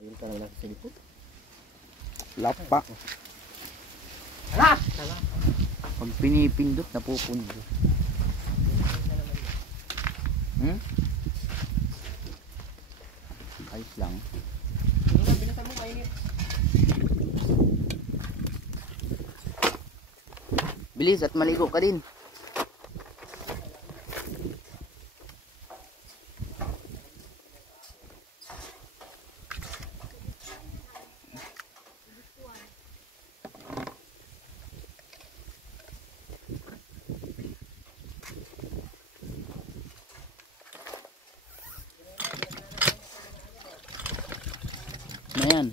Ayun ka lang sa cellphone. Lapak. Hala! Pag pinipindot, napupundo. Ayos lang. Binasan mo kainit. Bilis at maligo ka din. Ayan.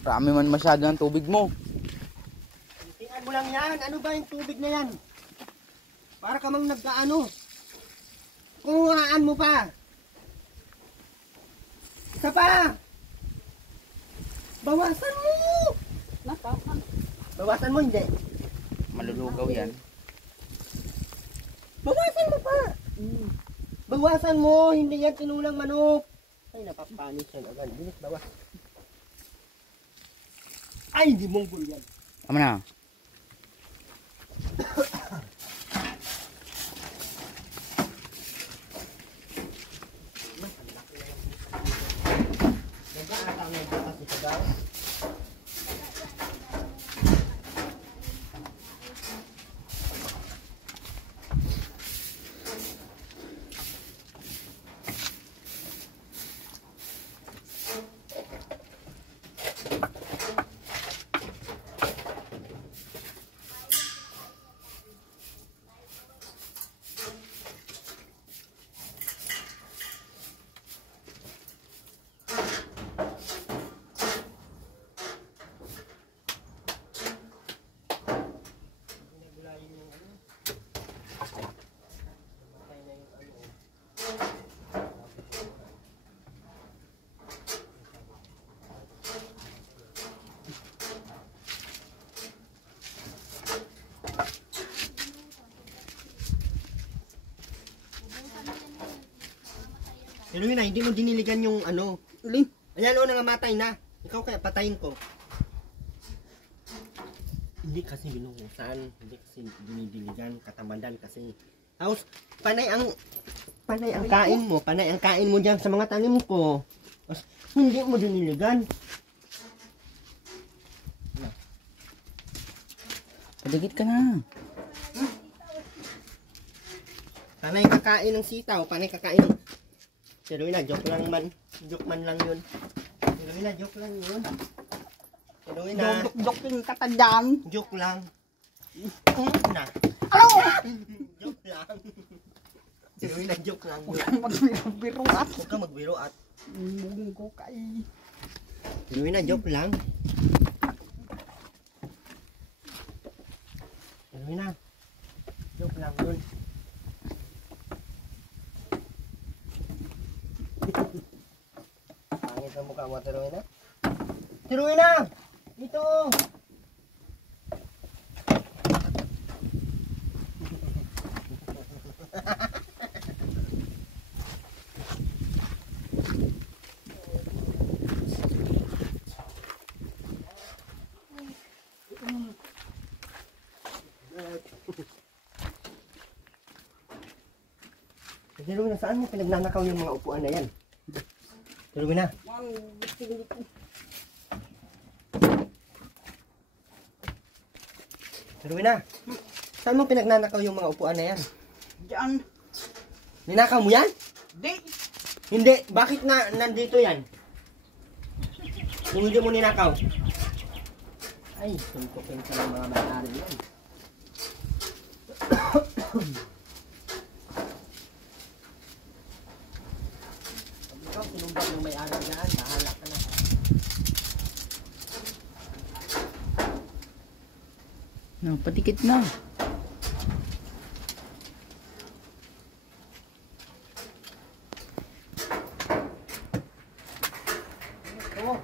Marami man masyado ng tubig mo. Tingnan mo lang yan. Ano ba yung tubig na yan? Para ka mang nagkaano. Kuhaan mo pa. Isa pa. Bawasan mo. Bawasan mo hindi. Malulugaw yan. Bawasan mo pa. Bawasan mo. Hindi yan tinulang manok. Ay, napapanis yan agad. Bilis, bawas. Ay, hindi monggol yan. Tama na. Nag-aata ang nagbukas ito daw. Pero yun na, hindi mo diniligan yung ano. Ayan o, nangamatay na. Ikaw kaya patayin ko. Hindi kasi binuhusan. Hindi kasi dinidiligan. Katamadan kasi. Tapos, panay ang kain mo. Panay ang kain mo dyan sa mga tanim ko. Tapos, hindi mo diniligan. Paligid ka na. Panay kakain ng sitaw. Panay kakain ng... Pero yun na, joke lang man. Joke man lang yun. Pero yun na, joke lang yun. Pero yun na. Joke yung katandaan. Joke lang. Na. Ano? Joke lang. Pero yun na, joke lang. Huwag kang magbiro at. Huwag ka magbiro at. Mungin ko kay. Pero yun na, joke lang. Pero yun na. Joke lang yun. Pangit ang mukha mo, Teruina. Teruina! Dito! Teruina, saan mo pinagnanakaw yung mga upuan na yan? Teruina. Teruina, saan mo pinagnanakaw yung mga upuan na yan? Diyan. Ninakaw mo yan? Di. Hindi. Bakit na nandito yan? Kung hindi mo ninakaw. Ay, suntukin ka ng mga may-ari yan. Ikaw, sinumbak ng may-ari dyan. Bahala ka na. No, patikit na. Oo.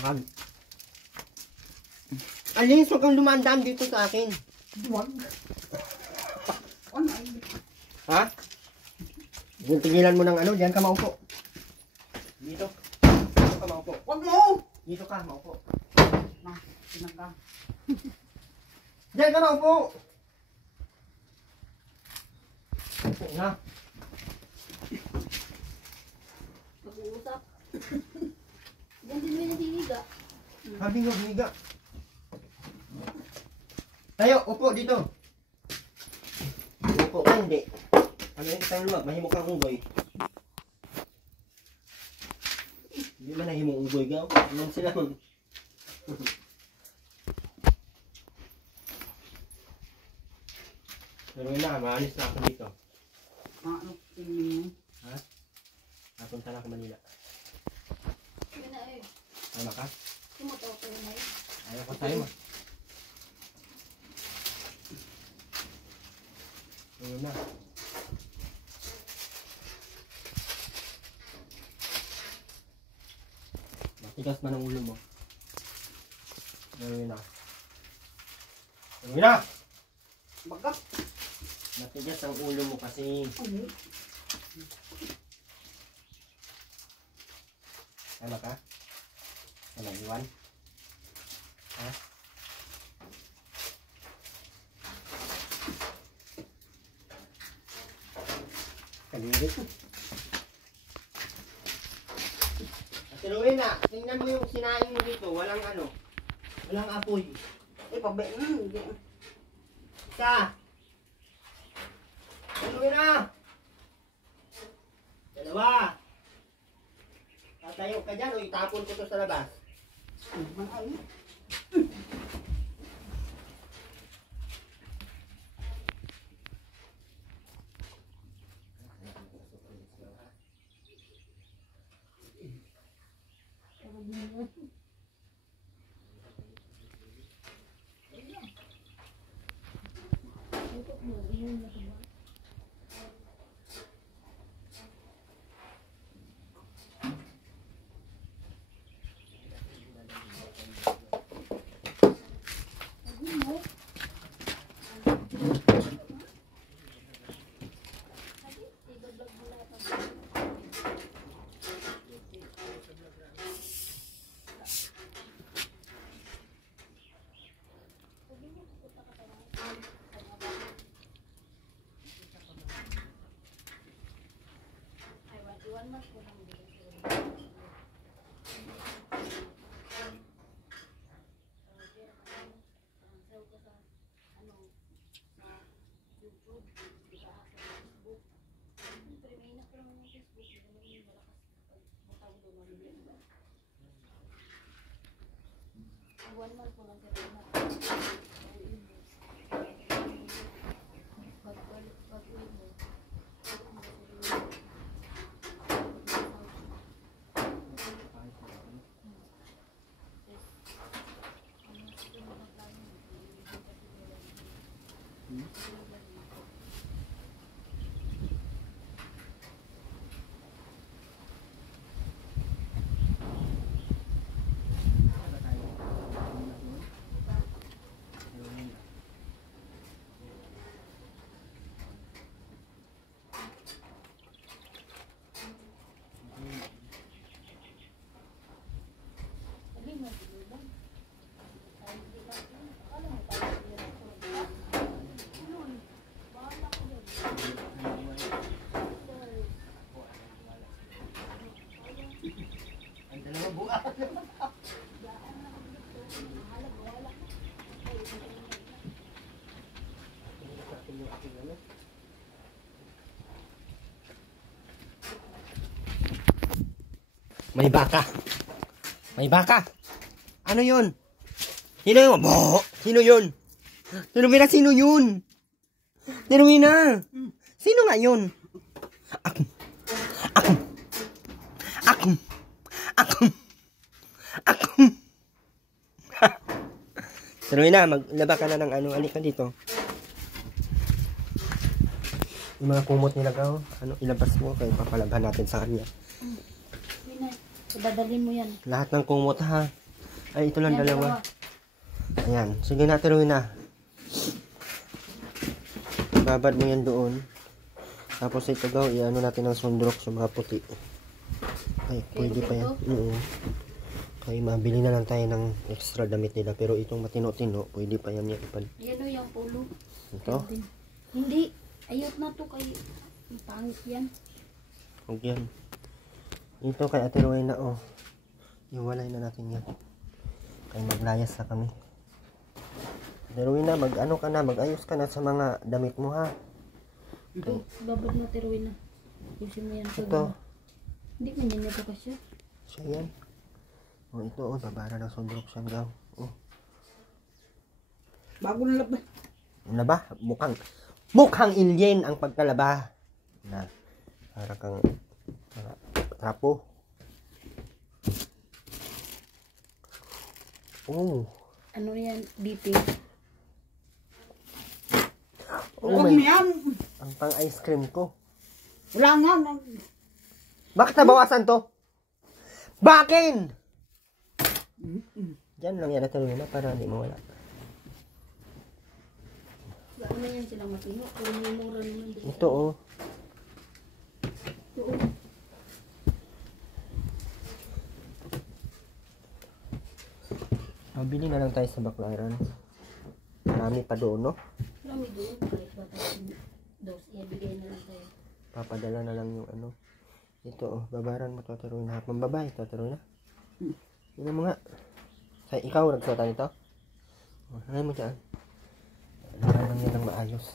Nakag. Alis, huwag kang dumandaan dito sa akin. Duwag. Ano ay? Ha? Tigilan mo ng ano, diyan ka maupo. Dito. Dito ka maupo. Wag mo! Dito ka maupo. Na, sinaga. Diyan ka maupo. Upo na. Mag-uusap. Yan din mo yung nasihiga. Sabi nga, higa. Tayo, upo dito. Upo ka, hindi. Ano yung tayong luwag? Mahimo kang unggoy. Hindi man nahimo unggoy ka. Anong sila mag... Pero yun na, maalis na ako dito. Ano, tingin mo? Ha? Napunta na ako Manila. Yun na eh. Tama ka? Sumutok ko yun eh. Ayaw ko tayo. Ayun na. Matigas man ang ulo mo. Ayun na. Ayun na! Bagak. Matigas ang ulo mo kasi. Ano? Tama ka? Ano, iwan? Ha? Kalilit. Ate Rowena, tingnan mo yung sinaing mo dito. Walang ano. Walang apoy. Eh, pabe. Hindi. Isa. Ate Rowena! Dalawa. Tatayo ka dyan o itapon ko to sa labas. Ano ay? 1 month ko lang din. One month ko lang sila na. Pag-uwi mo. Ang dalawa buka. May baka. May baka. Ano yun? Sino yun? Bo! Sino yun? Tinumina, sino yun? Tinumina! Sino nga yun? Ako. Ako. Ako. Ako. Ako. Tinumina, maglaba ka na ng ano. Alik ka dito. Yung mga kumot nila ka, ano, ilabas mo. Kaya papalaban natin sa kanya. Dadalhin mo yan. Lahat ng kumot ha. Ay, ito lang Yan, dalawa. Ayan. Sige na, tiruin na. Babad mo yan doon. Tapos ito daw, i-ano natin ng sundrok sa mga puti. Ay, pwede pa yan. Kaya mabili na lang tayo ng extra damit nila. Pero itong matino-tino, pwede pa yan yan. Yan o yung pulo. Ito? Hindi. Ayot na to kay pangit yan. Huwag yan. Ito kay Ate Rowena, oh. Iwalay na natin yan. Kaya maglayas na kami. Ate Rowena, mag-ano ka na, mag-ayos ka na sa mga damit mo, ha? Ito, babad mo tiruin na. Yusin mo yan. Ito. Hindi man yan ito kasi. Siya yan. Oh, ito, oh, babara ng sundrok siya daw. Oh. Bago na labas. Ano ba? Mukhang alien ang pagkalaba. Na, para kang trapo. Oh. Ano yan? BP. Oh Huwag my. mo yan. Ang pang ice cream ko. Wala nga. Bakit nabawasan to? Bakin! Diyan lang yan natin na para hindi mawala. Ano na yan silang matino? Kung mura naman dito. Ito, oh. Oo. Mabili na lang tayo sa Baklaran. Marami pa doon, no? Marami doon. Kahit ba tayo dos, ibigay na lang tayo. Papadala na lang yung ano. Ito, oh. Babaran mo, Totoro na. Pambabae, Totoro na. Yun mo nga. Sa ikaw, nagsuotan ito? Oh, ano mo dyan? Laban lang yan ng maayos.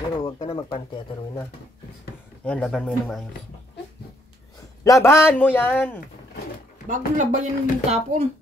Pero huwag ka na magpanti, Totoro na. Ayan, laban mo yan ng maayos. Laban mo yan! Bago laban yan yung tapon.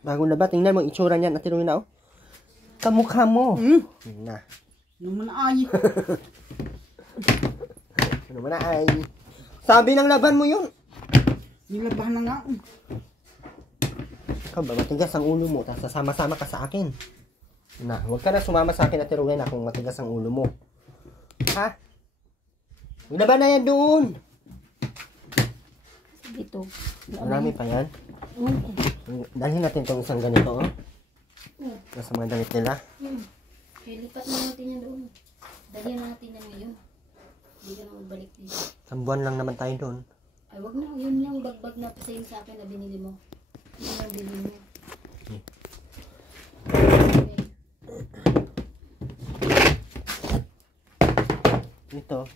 Bagong laba, tingnan mo yung itsura niyan, Ate Rowena, oh. Kamukha mo. Yun na. Naman ay. Ano mo na ay. Sabi ng laban mo yun. Nilabahan na nga. Ikaw ba, matigas ang ulo mo, tapos sasama-sama ka sa akin. Na, huwag ka na sumama sa akin, Ate Rowena, kung matigas ang ulo mo. Ha? Yung laban na yan doon. Dito. Marami pa yan. Dalhin natin itong isang ganito, oh. Nasa mga damit nila. Kaya lipat na natin yan doon. Dalihan natin yan ngayon. Hindi ka na magbalik dito. Isang buwan lang naman tayo doon. Ay, wag na. Yun yung bagbag na same sa akin na binili mo. Yun ang binili mo. Okay. Ito.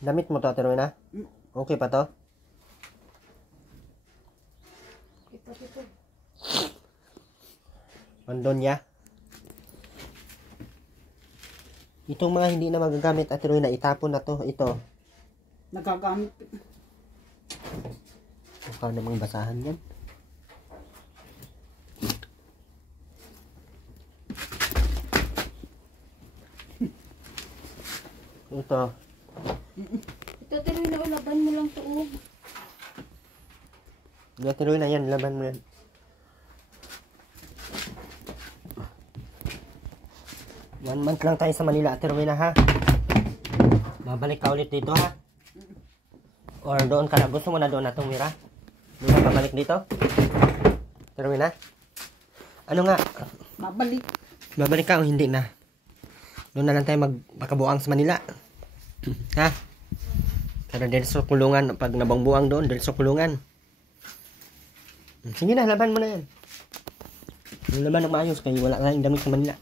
Damit mo to, Ate Rowena? Okay pa to? Ito. Mandonya. Itong mga hindi na magagamit, Ate Rowena, itapon na to. Ito. Nagagamit. Mukha namang basahan yan. Ito. Ito, tinuloy na ulaban mo lang to. Oh. Ate Rowena, yan. Laban mo yan. One month lang tayo sa Manila, Ate Rowena, ha? Babalik ka ulit dito, ha? Or doon ka na. Gusto mo na doon na tumira? Doon ka babalik dito? Ate Rowena? Ano nga? Mabalik. Babalik ka o hindi na? Doon na lang tayo magpakabuang sa Manila. Ha? Para dahil sa kulungan, pag nabangbuang doon, dahil sa kulungan. Sige na, laban mo na yan. Laban ng maayos, kaya wala ka lang damit sa Manila.